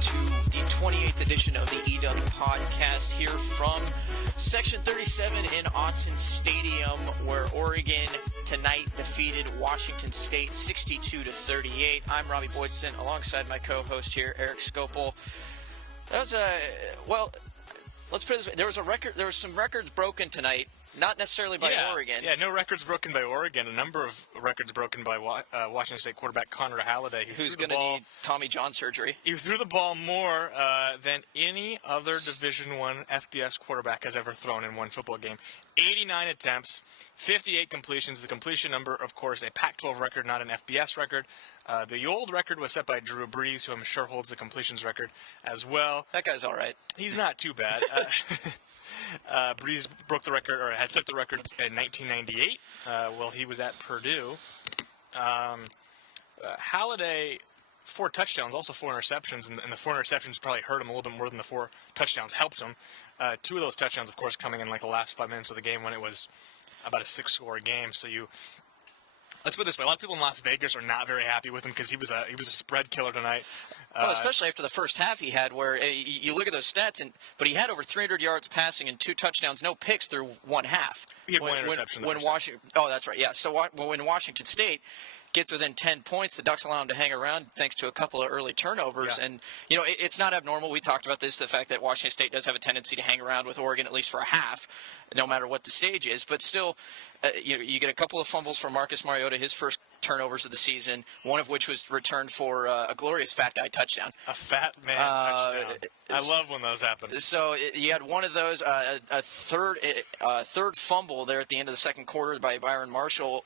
to the 28th edition of the eDuck podcast here from Section 37 in Autzen Stadium, where Oregon tonight defeated Washington State 62-38. I'm Robby Boydson, alongside my co-host here, Erik Skopel. That was let's put it this way. There was some records broken tonight. Not necessarily by Oregon. Yeah, no records broken by Oregon. A number of records broken by Washington State quarterback Halliday, who's going to need Tommy John surgery. He threw the ball more than any other Division I FBS quarterback has ever thrown in one football game. 89 attempts, 58 completions. The completion number, of course, a Pac-12 record, not an FBS record. The old record was set by Drew Brees, who I'm sure holds the completions record as well. That guy's all right. He's not too bad. Brees broke the record, or had set the record in 1998 while he was at Purdue. Halliday, 4 touchdowns, also 4 interceptions, and the 4 interceptions probably hurt him a little bit more than the 4 touchdowns helped him. 2 of those touchdowns, of course, coming in like the last 5 minutes of the game when it was about a 6-score game. So let's put it this way: a lot of people in Las Vegas are not very happy with him because he was a spread killer tonight. Well, especially after the first half he had, where you look at those stats, but he had over 300 yards passing and 2 touchdowns, no picks through one half. He had 1 interception. Oh, that's right. Yeah. So when Washington State gets within 10 points, the Ducks allow him to hang around thanks to a couple of early turnovers. Yeah. And, it's not abnormal. We talked about this, the fact that Washington State does have a tendency to hang around with Oregon at least for a half, no matter what the stage is. But still, you get a couple of fumbles from Marcus Mariota, his first turnovers of the season, one of which was returned for a glorious fat guy touchdown. A fat man touchdown. I love when those happen. So you had one of those, a third fumble there at the end of the second quarter by Byron Marshall.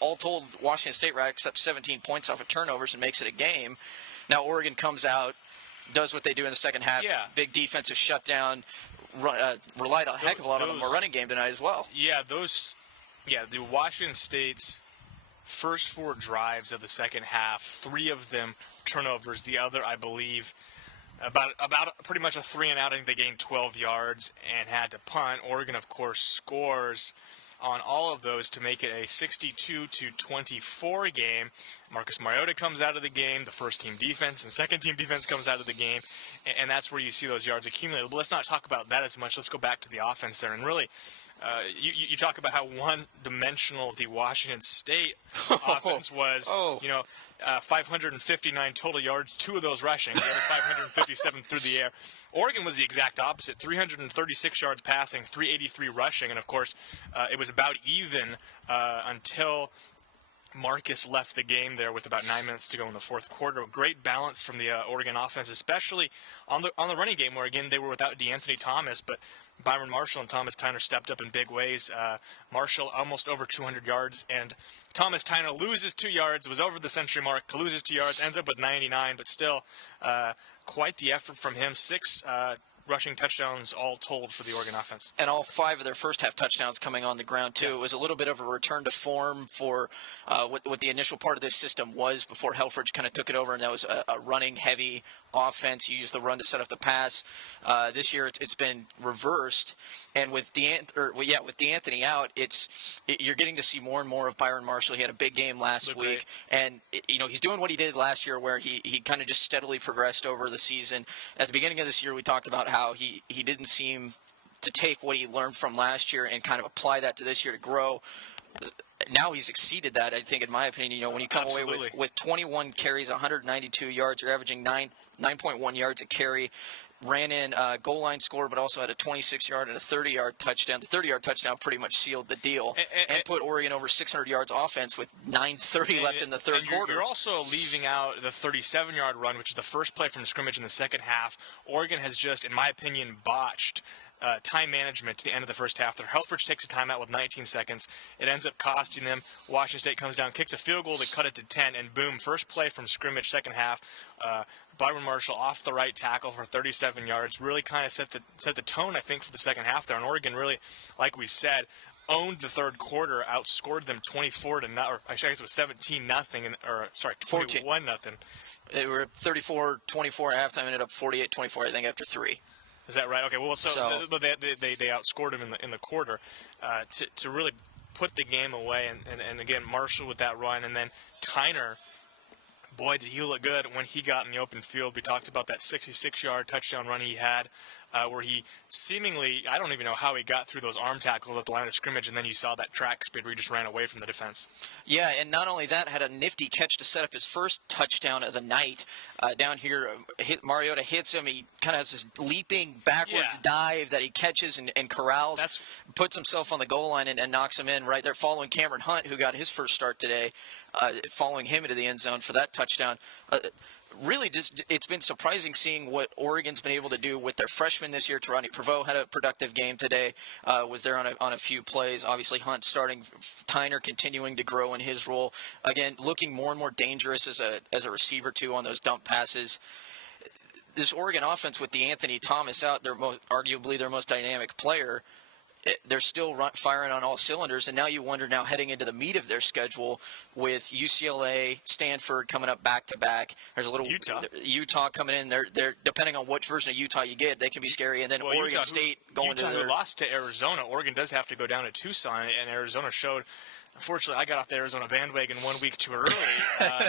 All told, Washington State racks up 17 points off of turnovers and makes it a game. Now Oregon comes out, does what they do in the second half. Yeah. Big defensive shutdown. Relied a heck of a lot on a running game tonight as well. Yeah, the Washington State's first 4 drives of the second half, 3 of them turnovers. The other, I believe, about pretty much a 3-and-out. I think they gained 12 yards and had to punt. Oregon, of course, scores on all of those to make it a 62-24 game. Marcus Mariota comes out of the game. The first-team defense and second-team defense comes out of the game, and that's where you see those yards accumulated. But let's not talk about that as much. Let's go back to the offense there. And really, you talk about how one-dimensional the Washington State offense was. 559 total yards, 2 of those rushing, the other 557 through the air. Oregon was the exact opposite: 336 yards passing, 383 rushing, and of course, it was about even until Marcus left the game there with about 9 minutes to go in the fourth quarter. Great balance from the Oregon offense, especially on the running game, where again they were without DeAnthony Thomas, but Byron Marshall and Thomas Tyner stepped up in big ways. Marshall almost over 200 yards, and Thomas Tyner loses 2 yards, was over the century mark, loses 2 yards, ends up with 99, but still quite the effort from him. 6 rushing touchdowns all told for the Oregon offense. And all 5 of their first half touchdowns coming on the ground, too. Yeah. It was a little bit of a return to form for what the initial part of this system was before Helfrich kind of took it over, and that was a running-heavy offense. You use the run to set up the pass. This year it's been reversed, and with DeAnthony out, you're getting to see more and more of Byron Marshall. He had a big game last week, and he's doing what he did last year, where he kind of just steadily progressed over the season. At the beginning of this year, we talked about how he didn't seem to take what he learned from last year and kind of apply that to this year to grow. Now he's exceeded that, I think, in my opinion. When you come away with 21 carries, 192 yards, you're averaging 9.1 yards a carry. Ran in goal line score, but also had a 26-yard and a 30-yard touchdown. The 30-yard touchdown pretty much sealed the deal and put Oregon over 600 yards offense with 9:30 left in the third quarter. You're also leaving out the 37-yard run, which is the first play from scrimmage in the second half. Oregon has just, in my opinion, botched time management to the end of the first half. Their Helfrich takes a timeout with 19 seconds. It ends up costing them. Washington State comes down, kicks a field goal to cut it to 10, and boom, first play from scrimmage, second half. Byron Marshall off the right tackle for 37 yards. Really kind of set the tone, I think, for the second half there. And Oregon really, like we said, owned the third quarter, outscored them 24-0, or actually I guess it was 17-0, or sorry, 21-0. They were 34-24 at halftime, ended up 48-24, I think, after 3. Is that right? Okay. Well, but they outscored him in the quarter to really put the game away, and again Marshall with that run, and then Tyner boy, did he look good when he got in the open field. We talked about that 66-yard touchdown run he had, where he seemingly, I don't even know how he got through those arm tackles at the line of scrimmage, and then you saw that track speed where he just ran away from the defense. Yeah, and not only that, had a nifty catch to set up his first touchdown of the night. Down here, Mariota hits him. He kind of has this leaping backwards dive that he catches and corrals, puts himself on the goal line and knocks him in right there, following Cameron Hunt, who got his first start today, following him into the end zone for that touchdown. Really, it's been surprising seeing what Oregon's been able to do with their freshmen this year. Tarani Prevost had a productive game today, was there on a few plays. Obviously, Hunt starting, Tyner continuing to grow in his role. Again, looking more and more dangerous as a receiver, too, on those dump passes. This Oregon offense with DeAnthony Thomas out, arguably their most dynamic player, they're still firing on all cylinders, and now you wonder, now heading into the meat of their schedule with UCLA, Stanford coming up back-to-back. There's a little Utah coming in. They're depending on which version of Utah you get, they can be scary. And then Oregon State going to their... who lost to Arizona. Oregon does have to go down to Tucson, and Arizona showed... Unfortunately, I got off the Arizona bandwagon 1 week too early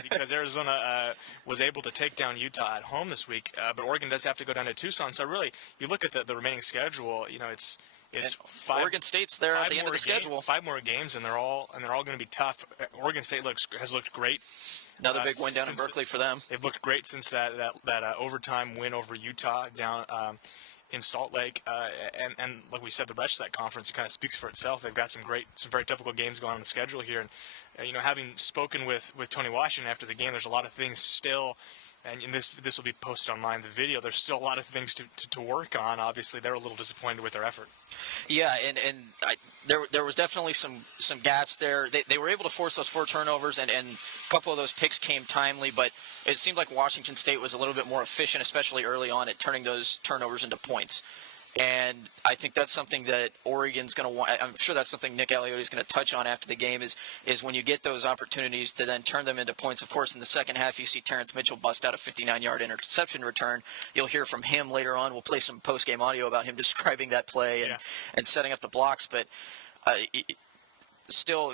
because Arizona was able to take down Utah at home this week. But Oregon does have to go down to Tucson. So really, you look at the remaining schedule. You know, it's Oregon State's there at the end of the schedule. 5 more games, and they're all going to be tough. Oregon State has looked great. Another big win down in Berkeley for them. They've looked great since that overtime win over Utah down in Salt Lake, and like we said, the rest of that conference kind of speaks for itself. They've got some very difficult games going on the schedule here, and having spoken with Tony Washington after the game, there's a lot of things still, and this will be posted online. The video, there's still a lot of things to work on. Obviously, they're a little disappointed with their effort. Yeah, and there was definitely some gaps there. They were able to force those 4 turnovers, and a couple of those picks came timely, but it seemed like Washington State was a little bit more efficient, especially early on, at turning those turnovers into points. And I think that's something that Oregon's going to want. I'm sure that's something Nick Aliotti is going to touch on after the game is when you get those opportunities to then turn them into points. Of course, in the second half, you see Terrance Mitchell bust out a 59-yard interception return. You'll hear from him later on. We'll play some post-game audio about him describing that play and setting up the blocks. But still,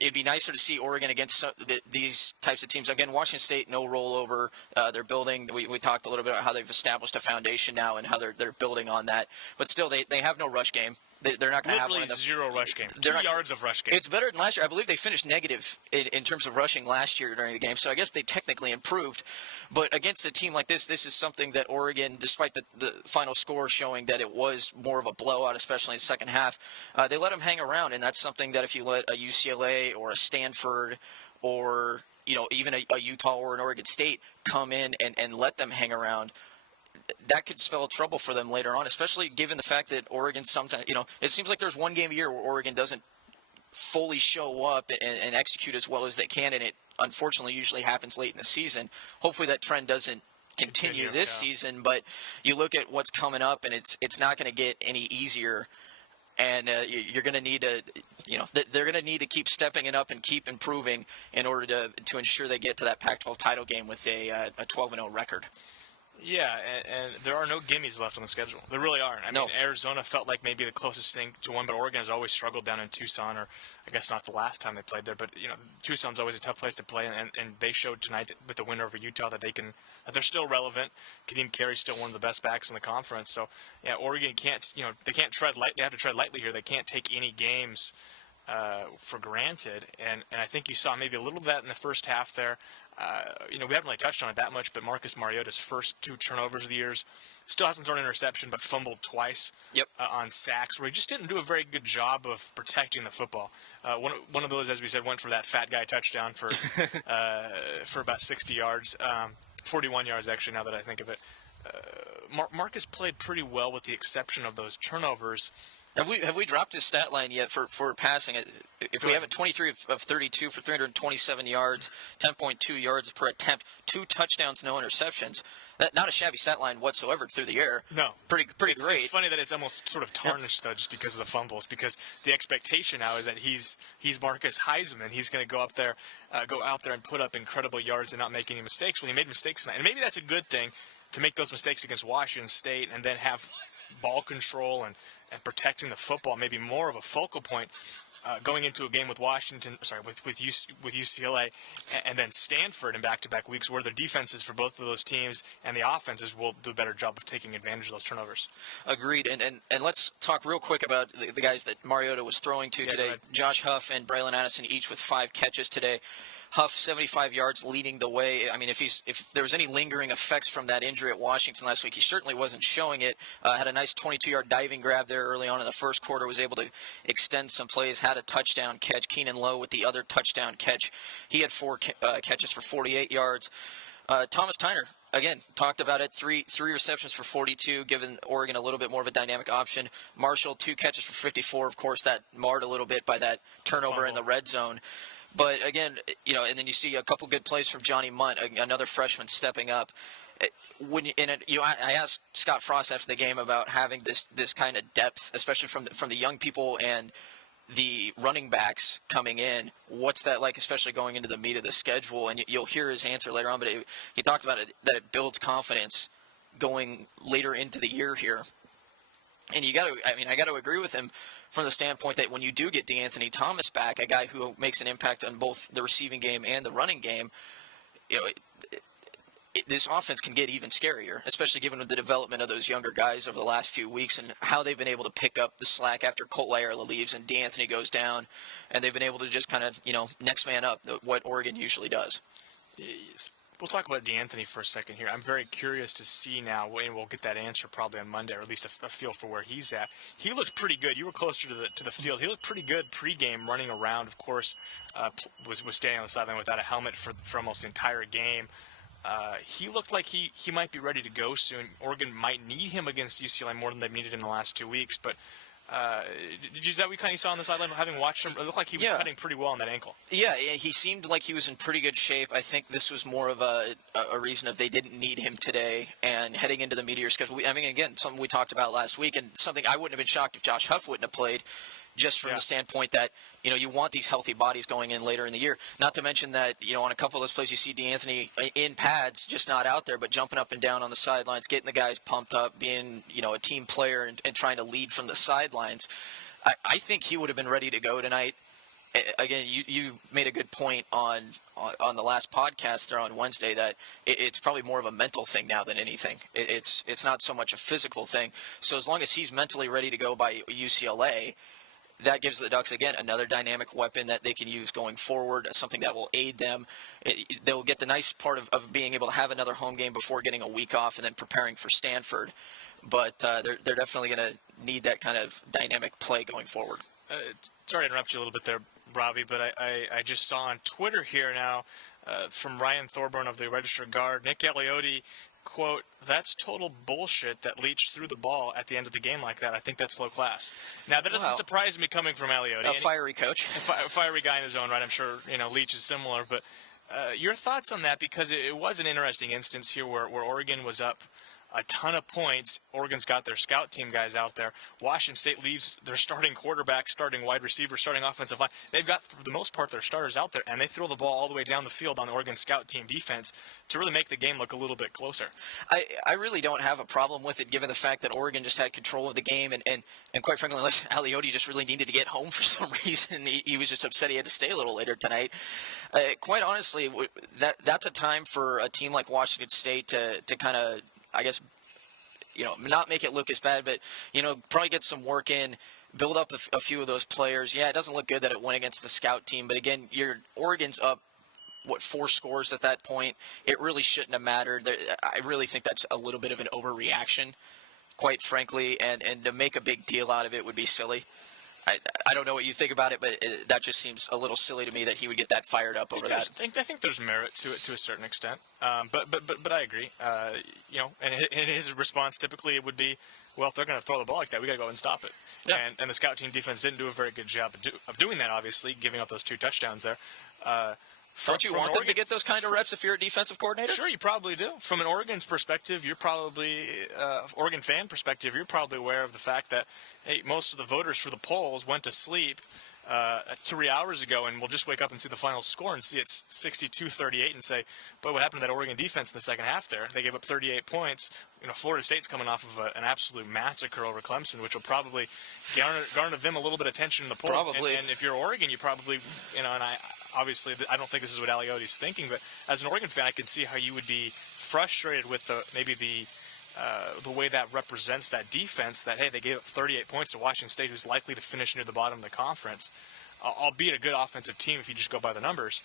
it'd be nicer to see Oregon against these types of teams. Again, Washington State, no rollover. They're building. We talked a little bit about how they've established a foundation now and how they're building on that. But still, they have no rush game. They're not going to have one. Zero rush game. 2 yards of rush game. It's better than last year. I believe they finished negative in terms of rushing last year during the game. So I guess they technically improved. But against a team like this is something that Oregon, despite the final score showing that it was more of a blowout, especially in the second half, they let them hang around. And that's something that if you let a UCLA or a Stanford or even a Utah or an Oregon State come in and let them hang around, that could spell trouble for them later on, especially given the fact that Oregon sometimes, it seems like there's one game a year where Oregon doesn't fully show up and execute as well as they can, and it unfortunately usually happens late in the season. Hopefully that trend doesn't continue this season, but you look at what's coming up, and it's not going to get any easier, and you're going to need to, they're going to need to keep stepping it up and keep improving in order to ensure they get to that Pac-12 title game with a 12-0 record. Yeah, and there are no gimmies left on the schedule. There really aren't. I mean, Arizona felt like maybe the closest thing to one, but Oregon has always struggled down in Tucson, or I guess not the last time they played there. But Tucson's always a tough place to play, and they showed tonight with the win over Utah that they're still relevant. Kadeem Carey's still one of the best backs in the conference. So yeah, Oregon can't they can't tread light. They have to tread lightly here. They can't take any games for granted, and I think you saw maybe a little of that in the first half there. We haven't really touched on it that much, but Marcus Mariota's first 2 turnovers of the years still hasn't thrown an interception, but fumbled twice on sacks, where he just didn't do a very good job of protecting the football. One of those, as we said, went for that fat guy touchdown for about 60 yards, 41 yards actually, now that I think of it. Marcus played pretty well with the exception of those turnovers. Have we dropped his stat line yet for passing? If we have it, 23 of 32 for 327 yards, 10.2 yards per attempt, 2 touchdowns, no interceptions. Not a shabby stat line whatsoever through the air. No. Pretty great. It's funny that it's almost sort of tarnished, though, just because of the fumbles, because the expectation now is that he's Marcus Heisman. He's going to go out there and put up incredible yards and not make any mistakes. Well, he made mistakes tonight. And maybe that's a good thing, to make those mistakes against Washington State and then have ball control and protecting the football maybe more of a focal point. going into a game with with UCLA, and then Stanford in back-to-back weeks, where the defenses for both of those teams and the offenses will do a better job of taking advantage of those turnovers. Agreed. And let's talk real quick about the guys that Mariota was throwing to today. Josh Huff and Braylon Addison each with 5 catches today. Huff, 75 yards, leading the way. I mean, if there was any lingering effects from that injury at Washington last week, he certainly wasn't showing it. Had a nice 22-yard diving grab there early on in the first quarter, was able to extend some plays, had a touchdown catch. Keenan Lowe with the other touchdown catch. He had 4 catches for 48 yards. Thomas Tyner, again, talked about it, three receptions for 42, giving Oregon a little bit more of a dynamic option. Marshall, 2 catches for 54. Of course, that marred a little bit by that turnover in the red zone. But again, and then you see a couple good plays from Johnny Munt, another freshman stepping up. I asked Scott Frost after the game about having this kind of depth, especially from the young people and the running backs coming in. What's that like, especially going into the meat of the schedule? And you'll hear his answer later on, but he talked about it, that it builds confidence going later into the year here. And I got to agree with him from the standpoint that when you do get DeAnthony Thomas back, a guy who makes an impact on both the receiving game and the running game, this offense can get even scarier, especially given the development of those younger guys over the last few weeks and how they've been able to pick up the slack after Colt Lyerla leaves and DeAnthony goes down, and they've been able to just kind of, next man up, what Oregon usually does. We'll talk about DeAnthony for a second here. I'm very curious to see now, and we'll get that answer probably on Monday, or at least a feel for where he's at. He looked pretty good. You were closer to the field. He looked pretty good pregame, running around. Of course, was standing on the sideline without a helmet for almost the entire game. He looked like he might be ready to go soon. Oregon might need him against UCLA more than they've needed in the last 2 weeks, but is that what you kind of saw on the sideline, having watched him? It looked like he was cutting pretty well on that ankle. Yeah, he seemed like he was in pretty good shape. I think this was more of a reason of they didn't need him today and heading into the meteor schedule. Again, something we talked about last week, and something I wouldn't have been shocked if Josh Huff wouldn't have played, just from the standpoint that, you want these healthy bodies going in later in the year. Not to mention that, on a couple of those plays you see DeAnthony in pads, just not out there, but jumping up and down on the sidelines, getting the guys pumped up, being, a team player and trying to lead from the sidelines. I think he would have been ready to go tonight. Again, you made a good point on the last podcast there on Wednesday that it's probably more of a mental thing now than anything. It's not so much a physical thing. So as long as he's mentally ready to go by UCLA, that gives the Ducks, again, another dynamic weapon that they can use going forward, something that will aid them. They'll get the nice part of being able to have another home game before getting a week off and then preparing for Stanford. But they're definitely going to need that kind of dynamic play going forward. Sorry to interrupt you a little bit there, Robbie, but I just saw on Twitter here now from Ryan Thorburn of the Register Guard, Nick Aliotti, quote, "That's total bullshit that Leach threw the ball at the end of the game like that. I think that's low class." Now, that doesn't surprise me coming from Aliotti. A fiery coach. A fiery guy in his own right. I'm sure, Leach is similar. But your thoughts on that, because it was an interesting instance here where Oregon was up a ton of points. Oregon's got their scout team guys out there. Washington State leaves their starting quarterback, starting wide receiver, starting offensive line. They've got, for the most part, their starters out there, and they throw the ball all the way down the field on the Oregon scout team defense to really make the game look a little bit closer. I really don't have a problem with it, given the fact that Oregon just had control of the game, and quite frankly, unless Aliotti just really needed to get home for some reason, he was just upset he had to stay a little later tonight. Quite honestly, that's a time for a team like Washington State to kind of, I guess, not make it look as bad, but, probably get some work in, build up a few of those players. Yeah, it doesn't look good that it went against the scout team, but again, Oregon's up, 4 scores at that point. It really shouldn't have mattered. I really think that's a little bit of an overreaction, quite frankly, and to make a big deal out of it would be silly. I don't know what you think about it, but that just seems a little silly to me that he would get that fired up over that. I think there's merit to it to a certain extent, but I agree. And his response typically it would be, well, if they're going to throw the ball like that, we got to go and stop it. Yeah. And the scout team defense didn't do a very good job of doing that. Obviously, giving up those 2 touchdowns there. Don't you want them to get those kind of reps if you're a defensive coordinator? Sure, you probably do. From an Oregon's perspective, you're probably, Oregon fan perspective, you're probably aware of the fact that, hey, most of the voters for the polls went to sleep 3 hours ago, and we'll just wake up and see the final score and see it's 62-38 and say, but what happened to that Oregon defense in the second half there? They gave up 38 points. Florida State's coming off of an absolute massacre over Clemson, which will probably garner them a little bit of attention in the polls. Probably. And if you're Oregon, you probably, and obviously I don't think this is what Aliotti's thinking, but as an Oregon fan, I can see how you would be frustrated with the way that represents that defense, that, hey, they gave up 38 points to Washington State, who's likely to finish near the bottom of the conference, albeit a good offensive team if you just go by the numbers.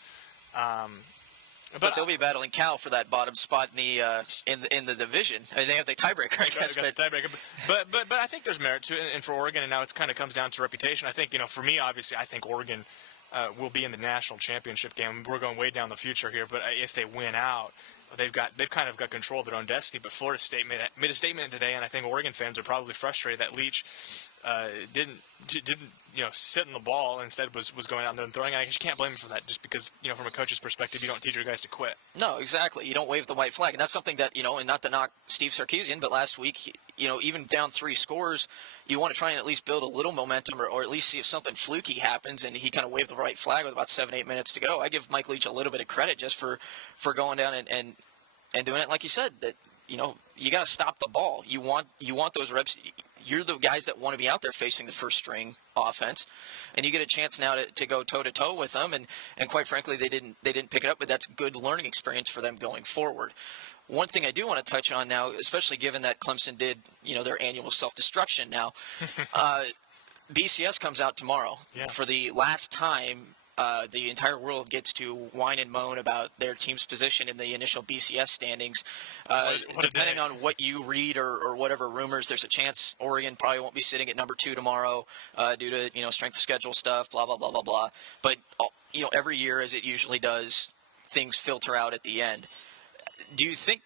But they'll be battling Cal for that bottom spot in the division. I mean, they have the tiebreaker, I guess. Got the tiebreaker. But I think there's merit to it, and for Oregon, and now it kind of comes down to reputation. I think, for me, obviously, I think Oregon will be in the national championship game. We're going way down the future here, but if they win out, they've kind of got control of their own destiny. But Florida State made a statement today, and I think Oregon fans are probably frustrated that Leach didn't sit in the ball, instead was going out there and throwing. And I just can't blame him for that, just because from a coach's perspective, you don't teach your guys to quit. No, exactly. You don't wave the white flag, and that's something that and not to knock Steve Sarkisian, but last week, even down 3 scores, you want to try and at least build a little momentum, or at least see if something fluky happens, and he kind of waved the right flag with about 7-8 minutes to go. I give Mike Leach a little bit of credit just for going down and doing it. Like you said, that you got to stop the ball. You want those reps. You're the guys that want to be out there facing the first string offense, and you get a chance now to go toe to toe with them. And quite frankly, they didn't pick it up, but that's good learning experience for them going forward. One thing I do want to touch on now, especially given that Clemson did their annual self-destruction now, BCS comes out tomorrow for the last time. The entire world gets to whine and moan about their team's position in the initial BCS standings. Depending on what you read or whatever rumors, there's a chance Oregon probably won't be sitting at number 2 tomorrow due to strength of schedule stuff, blah blah blah blah blah. But every year, as it usually does, things filter out at the end. Do you think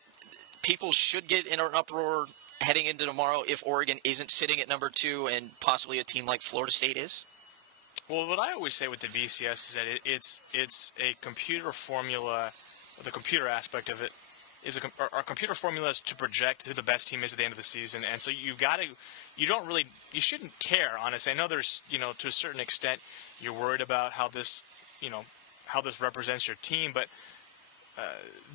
people should get in an uproar heading into tomorrow if Oregon isn't sitting at number 2 and possibly a team like Florida State is? Well, what I always say with the BCS is that it's a computer formula. The computer aspect of it is our computer formula is to project who the best team is at the end of the season, and so you shouldn't care, honestly. I know there's to a certain extent you're worried about how this represents your team, but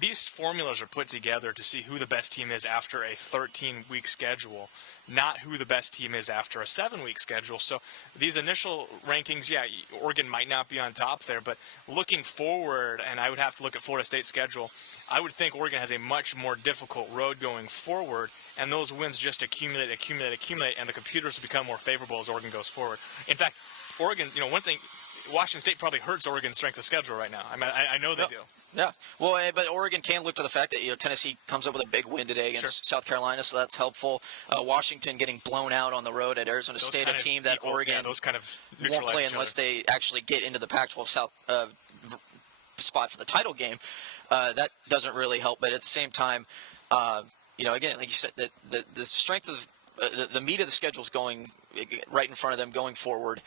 these formulas are put together to see who the best team is after a 13-week schedule, not who the best team is after a 7-week schedule. So these initial rankings, Oregon might not be on top there, but looking forward, and I would have to look at Florida State's schedule, I would think Oregon has a much more difficult road going forward, and those wins just accumulate, and the computers become more favorable as Oregon goes forward. In fact, Oregon, one thing, Washington State probably hurts Oregon's strength of schedule right now. I mean, I know they do. Yeah, well, but Oregon can look to the fact that Tennessee comes up with a big win today against South Carolina, so that's helpful. Washington getting blown out on the road at Arizona State, a team that Oregon those kind of won't play unless they actually get into the Pac-12 South spot for the title game. That doesn't really help, but at the same time, again, like you said, the strength of the meat of the schedule is going right in front of them going forward.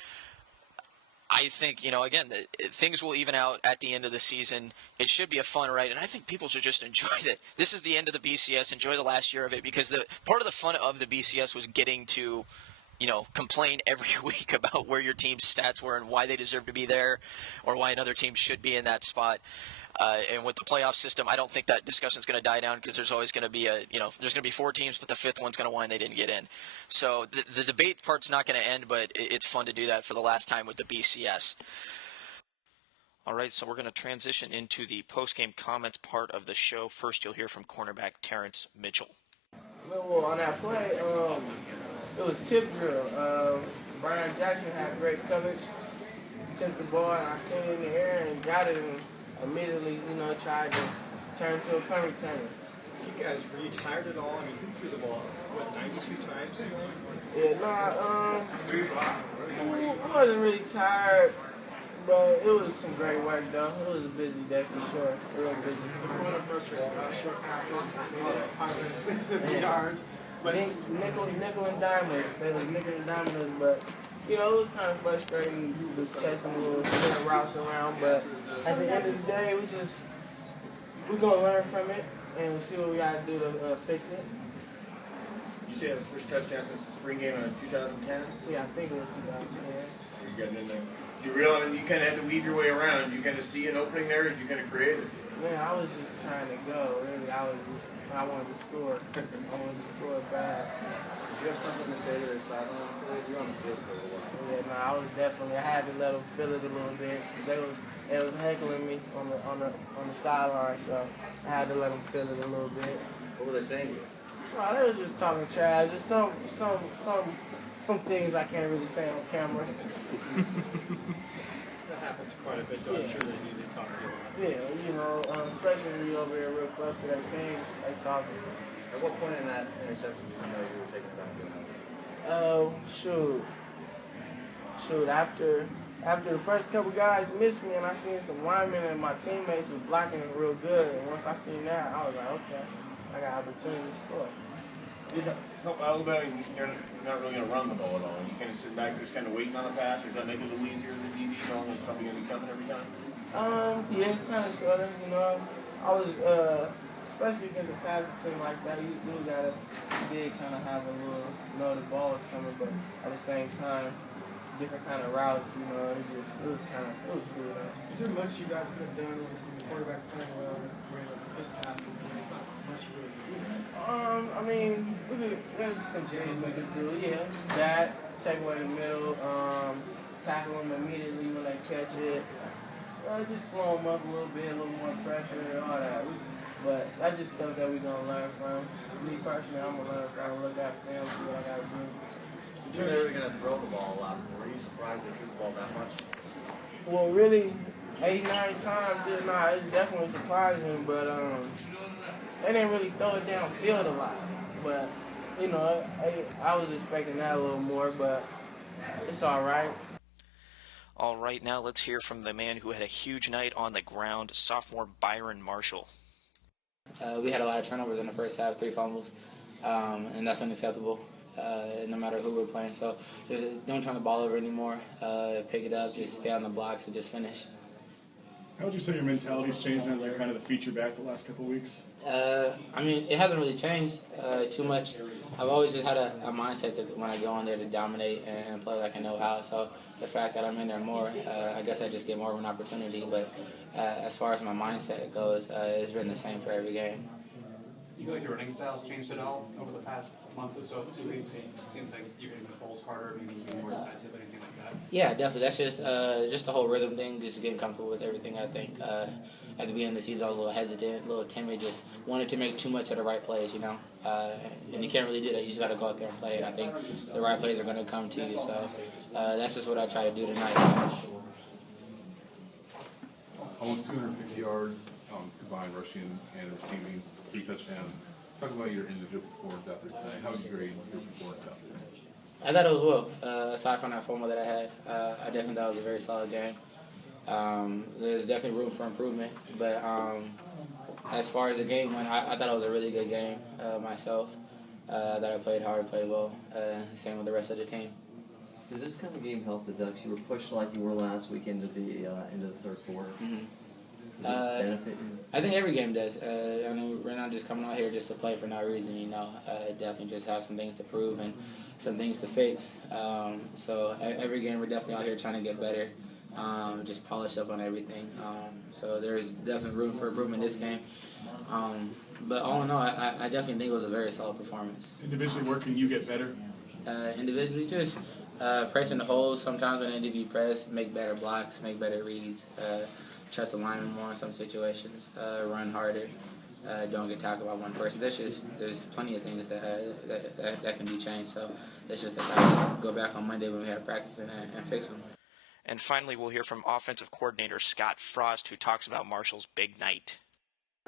I think, again, things will even out at the end of the season. It should be a fun ride, and I think people should just enjoy it. This is the end of the BCS. Enjoy the last year of it, because part of the fun of the BCS was getting to, complain every week about where your team's stats were and why they deserve to be there or why another team should be in that spot. And with the playoff system, I don't think that discussion is going to die down, because there's always going to be there's going to be 4 teams, but the 5th one's going to whine they didn't get in. So the debate part's not going to end, but it's fun to do that for the last time with the BCS. All right, so we're going to transition into the post-game comments part of the show. First, you'll hear from cornerback Terrance Mitchell. Well, on that play, it was tip drill. Brian Jackson had great coverage. He took the ball, and I seen it in the air and got it, and immediately, tried to turn to a punt returner. You guys, were you tired at all? I mean, who threw the ball? 92 times? Yeah, I wasn't really tired, but it was some great work, though. It was a busy day for sure. Real busy. Short passes, 550 yards. But nickel and diamond. They was nickel and diamond, but it was kind of frustrating with chasing little routes around. But at the end of the day, we're gonna learn from it and see what we gotta do to fix it. You say it was first touchdown since the spring game in 2010? Yeah, I think it was 2010. So you're getting in there. You realize you kind of had to weave your way around. You kind of see an opening there, and you kind of create it. Man, I was just trying to go. Really, I wanted to score. I wanted to score bad. Do you have something to say to their sideline players? You're on the field for a little while. Yeah, no, I had to let them feel it a little bit. They was heckling me on the sideline, so I had to let them feel it a little bit. What were they saying to you? Oh, they were just talking trash. Just some things I can't really say on camera. That happens quite a bit, though. Yeah. I'm sure they do. They talk to you a lot. Yeah, you know, especially when you're over here real close to that team, they talking. At what point in that interception did you know you were taking it back to the house? Shoot. After the first couple guys missed me, and I seen some linemen and my teammates was blocking it real good. And once I seen that, I was like, okay, I got opportunity to score. Did Alabama, you're not really going to run the ball at all. You kind of sit back, just kind of waiting on the pass, or does that make it a little easier as a DB, knowing it's probably going to be coming every time? Yeah, kind of, sort of. You know, I was, especially against a passing team like that, you gotta kind of have a little, know the ball is coming, but at the same time, different kind of routes. You know, it was cool though. Is there much you guys could have done when the quarterback's playing well and were able to pick passes? Much you really do? I mean, there's some things we could do. Yeah, that, take away the middle, tackle them immediately when they catch it. Just slow them up a little bit, a little more pressure, all that. But that's just stuff that we're going to learn from. Me personally, I'm going to learn from, look at film, see what I got to do. You knew they were going to throw the ball a lot. Were you surprised they threw the ball that much? Well, really, 8, 9 times, it's definitely surprising, but they didn't really throw it downfield a lot. But, you know, I was expecting that a little more, but it's all right. All right, now let's hear from the man who had a huge night on the ground, sophomore Byron Marshall. We had a lot of turnovers in the first half, 3 fumbles, and that's unacceptable no matter who we're playing. So just don't turn the ball over anymore. Pick it up, just stay on the blocks and just finish. How would you say your mentality's changed now that you're kind of the feature back the last couple of weeks? I mean, it hasn't really changed too much. I've always just had a mindset that when I go in there to dominate and play like I know how. So the fact that I'm in there more, I guess I just get more of an opportunity. But as far as my mindset goes, it's been the same for every game. You feel like your running style's changed at all over the past month or so? It seems like you're getting the balls harder, maybe being more decisive, anything like that? Yeah, definitely. That's just the whole rhythm thing, just getting comfortable with everything, I think. At the beginning of the season, I was a little hesitant, a little timid, just wanted to make too much of the right plays, you know. And you can't really do that. You just got to go out there and play, and I think the right plays are going to come to you. So that's just what I try to do tonight. Almost 250 yards combined rushing and receiving, 3 touchdowns. Talk about your individual performance out there tonight. How would you grade your performance out there? I thought it was well. Aside from that fumble that I had, I definitely thought it was a very solid game. There's definitely room for improvement, but as far as the game went, I thought it was a really good game myself. That I played hard, played well. Same with the rest of the team. Does this kind of game help the Ducks? You were pushed like you were last week into the third quarter. Mm-hmm. Does it benefit you? I think every game does. I mean, we're not just coming out here just to play for no reason, you know. Definitely just have some things to prove and some things to fix. So every game we're definitely out here trying to get better, just polish up on everything. So there's definitely room for improvement this game. But all in all, I definitely think it was a very solid performance. Individually working, you get better? Individually, just pressing the holes. Sometimes when I need to be pressed, make better blocks, make better reads. Trust the lineman more in some situations, run harder, don't get tackled by one person. There's plenty of things that can be changed. So it's just just go back on Monday when we have practice and fix them. And finally, we'll hear from offensive coordinator Scott Frost, who talks about Marshall's big night.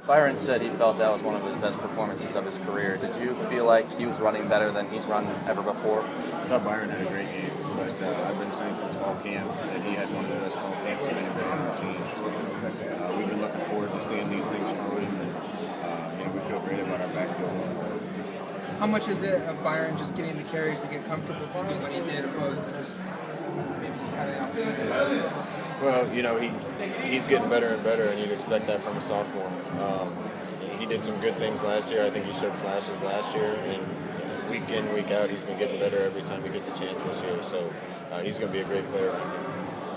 Byron said he felt that was one of his best performances of his career. Did you feel like he was running better than he's run ever before? I thought Byron had a great game, but I've been saying since fall camp that he had one of the best fall camps of anybody on our team. So we've been looking forward to seeing these things from him, and we feel great about our backfield. How much is it of Byron just getting the carries to get comfortable doing what he did, opposed to just maybe just having the opportunity? Well, you know, he's getting better and better, and you'd expect that from a sophomore. He did some good things last year. I think he showed flashes last year, and week in, week out, he's been getting better every time he gets a chance this year. So he's going to be a great player.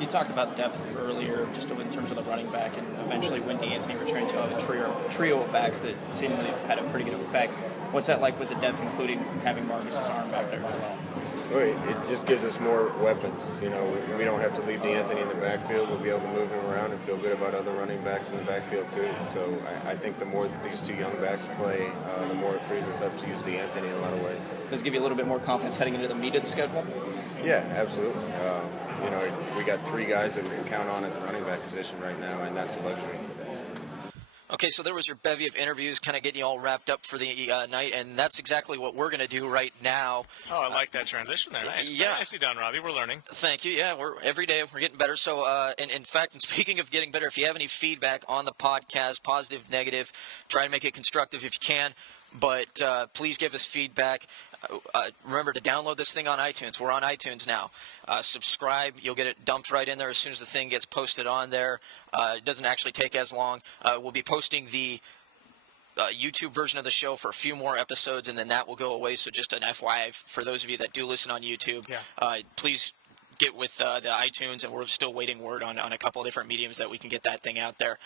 You talked about depth earlier, just in terms of the running back, and eventually when Anthony returns, you'll have a trio of backs that seemingly have had a pretty good effect. What's that like with the depth, including having Marcus's arm back there as well? It just gives us more weapons. You know, we don't have to leave Anthony in the backfield. We'll be able to move him around and feel good about other running backs in the backfield too. So I think the more that these two young backs play, the more it frees us up to use Anthony in a lot of ways. Does it give you a little bit more confidence heading into the meat of the schedule? Yeah, absolutely. You know, we got 3 guys that we can count on at the running back position right now, and that's a luxury. Okay, so there was your bevy of interviews kind of getting you all wrapped up for the night, and that's exactly what we're going to do right now. Oh, I like that transition there. Nice. Yeah. Nicely done, Robbie. We're learning. Thank you. Yeah, every day we're getting better. So, in fact, and speaking of getting better, if you have any feedback on the podcast, positive, negative, try to make it constructive if you can. But please give us feedback. Remember to download this thing on iTunes. We're on iTunes now. Subscribe. You'll get it dumped right in there as soon as the thing gets posted on there. It doesn't actually take as long. We'll be posting the YouTube version of the show for a few more episodes, and then that will go away. So just an FYI for those of you that do listen on YouTube, please get with the iTunes, and we're still waiting word on a couple of different mediums that we can get that thing out there.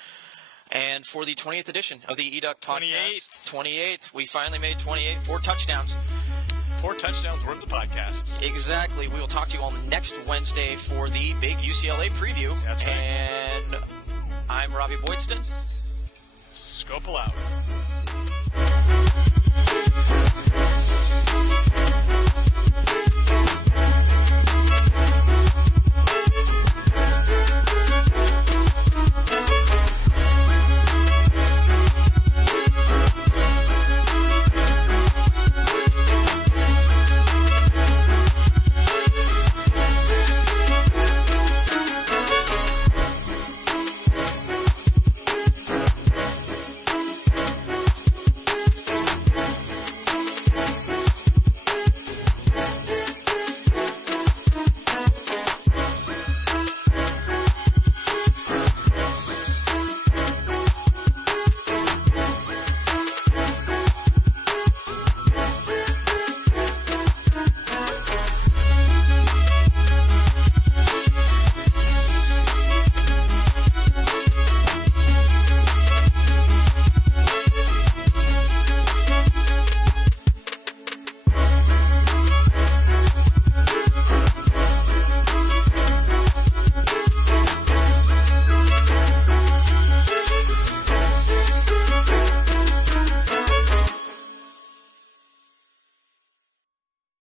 And for the 28th edition of the eDuck podcast, 28th, we finally made 28, 4 touchdowns. 4 touchdowns worth of podcasts. Exactly. We will talk to you all next Wednesday for the big UCLA preview. That's right. And I'm Robbie Boydston. Scopel out.